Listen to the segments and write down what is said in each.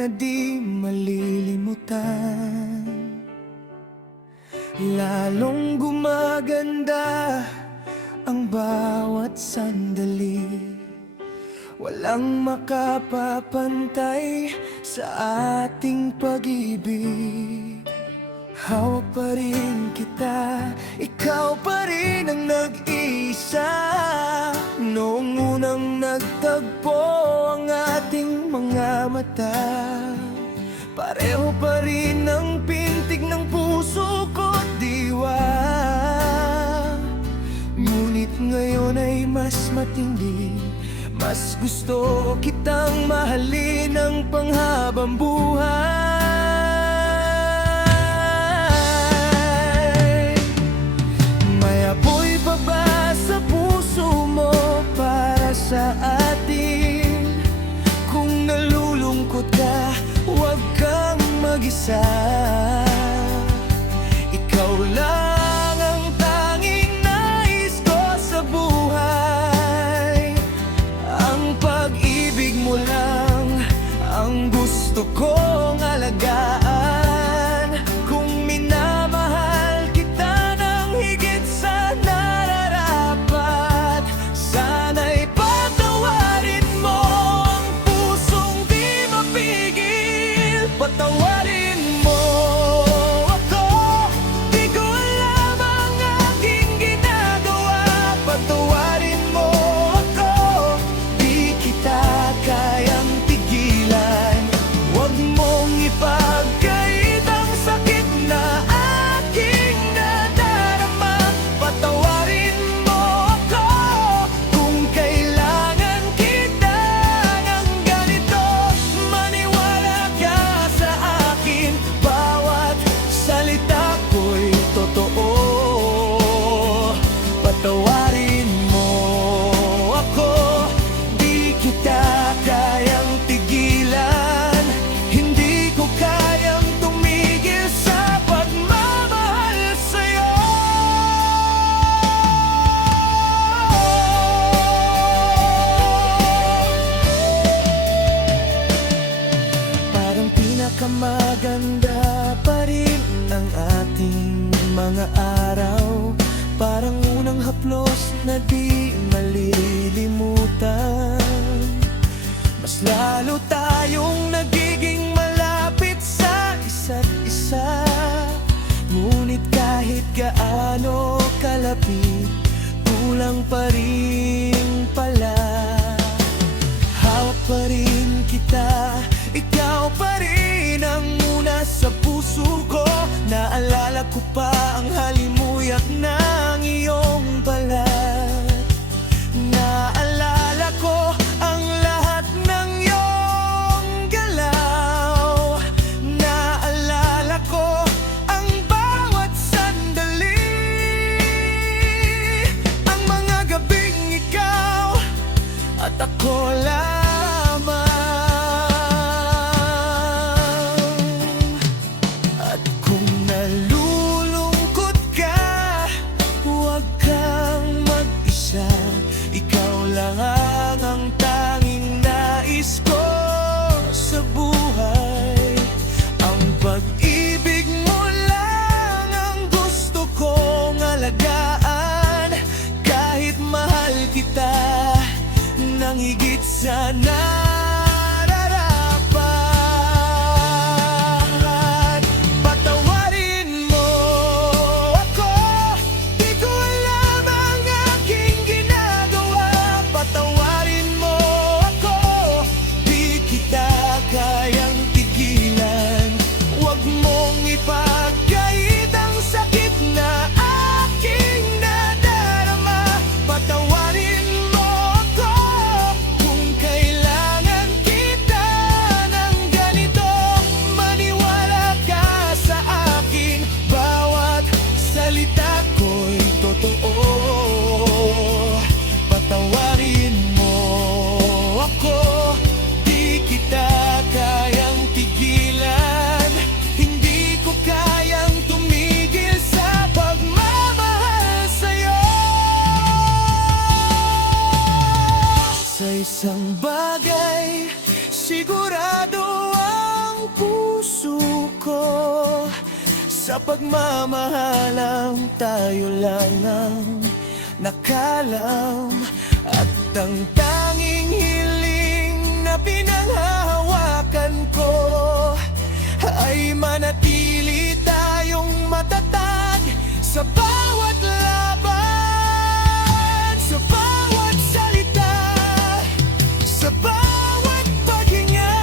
na di malilimutan. Lalong gumaganda ang bawat sandali. Walang makapapantay sa ating pag-ibig. Hawak pa rin kita, ikaw pa rin ang nag-iisa. Noong unang nagtagpo ang ating mga mata, pareho pa rin ang pintig ng puso ko't diwa. Ngunit ngayon ay mas matindi, mas gusto kitang mahalin ng panghabang buhay. May apoy pa ba sa puso mo para sa atin? Kung nalulungkot ka, huwag kang mag-isa. Ikaw lang ang tanging nais ko sa buhay. Ang pag-ibig mo lang ang gusto kong alagaan. Kung minamahal kita ng higit sa nararapat, sana'y patawarin mo ang pusong di mapigil. Patawarin mo ako, di ko alam ang aking ginagawa. Patawarin mo ako, di kita kayang tigilan. Huwag mong ipagkait ang sakit na aking nadarama. Patawarin mo ako kung kailangan kita ng ganito. Maniwala ka sa akin, bawat salita ko'y totoo. Patawarin mo ako, di kita kayang tigilan. Hindi ko kayang tumigil sa pagmamahal sa'yo. Parang pinakamaganda pa rin ang ating mga araw. Parang unang haplos na di malilimutan. Mas lalo tayong nagiging malapit sa isa't isa. Ngunit kahit gaano kalapit, kulang pa rin pala. Hawak pa rin kita, ikaw pa rin ang una sa puso ko. Naalala ko pa ang halimuyak ng iyong balat. Naalala ko ang lahat ng iyong galaw. Naalala ko ang bawat sandali. Ang mga gabing Sa pagmamahalang tayo lang ang nakalam. At ang tanging hiling na pinanghahawakan ko ay manatili tayong matatag sa bawat laban, sa bawat salita, sa bawat paghinga.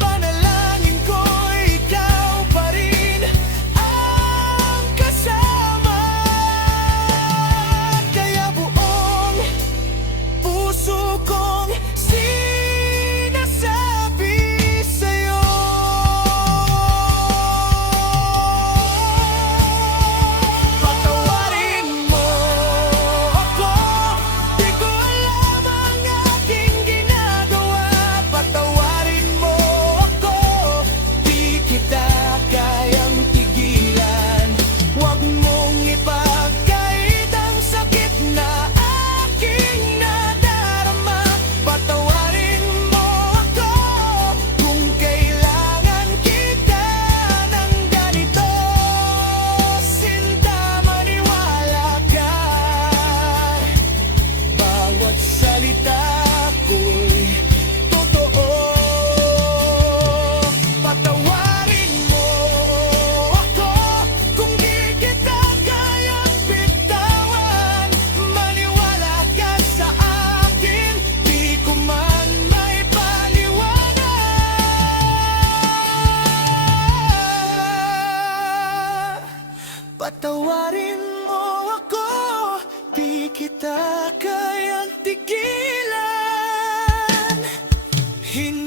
Panalangin ko ikaw pa rin ang kasama. Kaya buong puso kong sinasabi sa'yo, patawarin mo ako. Di ko alam ang aking ginagawa. Patawarin mo ako, di kita kayang tigilan. Huwag mong ipagkait ang sakit na aking nadarama. Patawarin mo ako kung kailangan kita ng ganito. Sinta, maniwala ka, bawat salita ko'y totoo. Patawarin mo ako kung di kita kayang bitawan. Maniwala ka sa akin, di ko man may paliwanag. Patawarin mo ako, di kita kayang tigilan. Hindi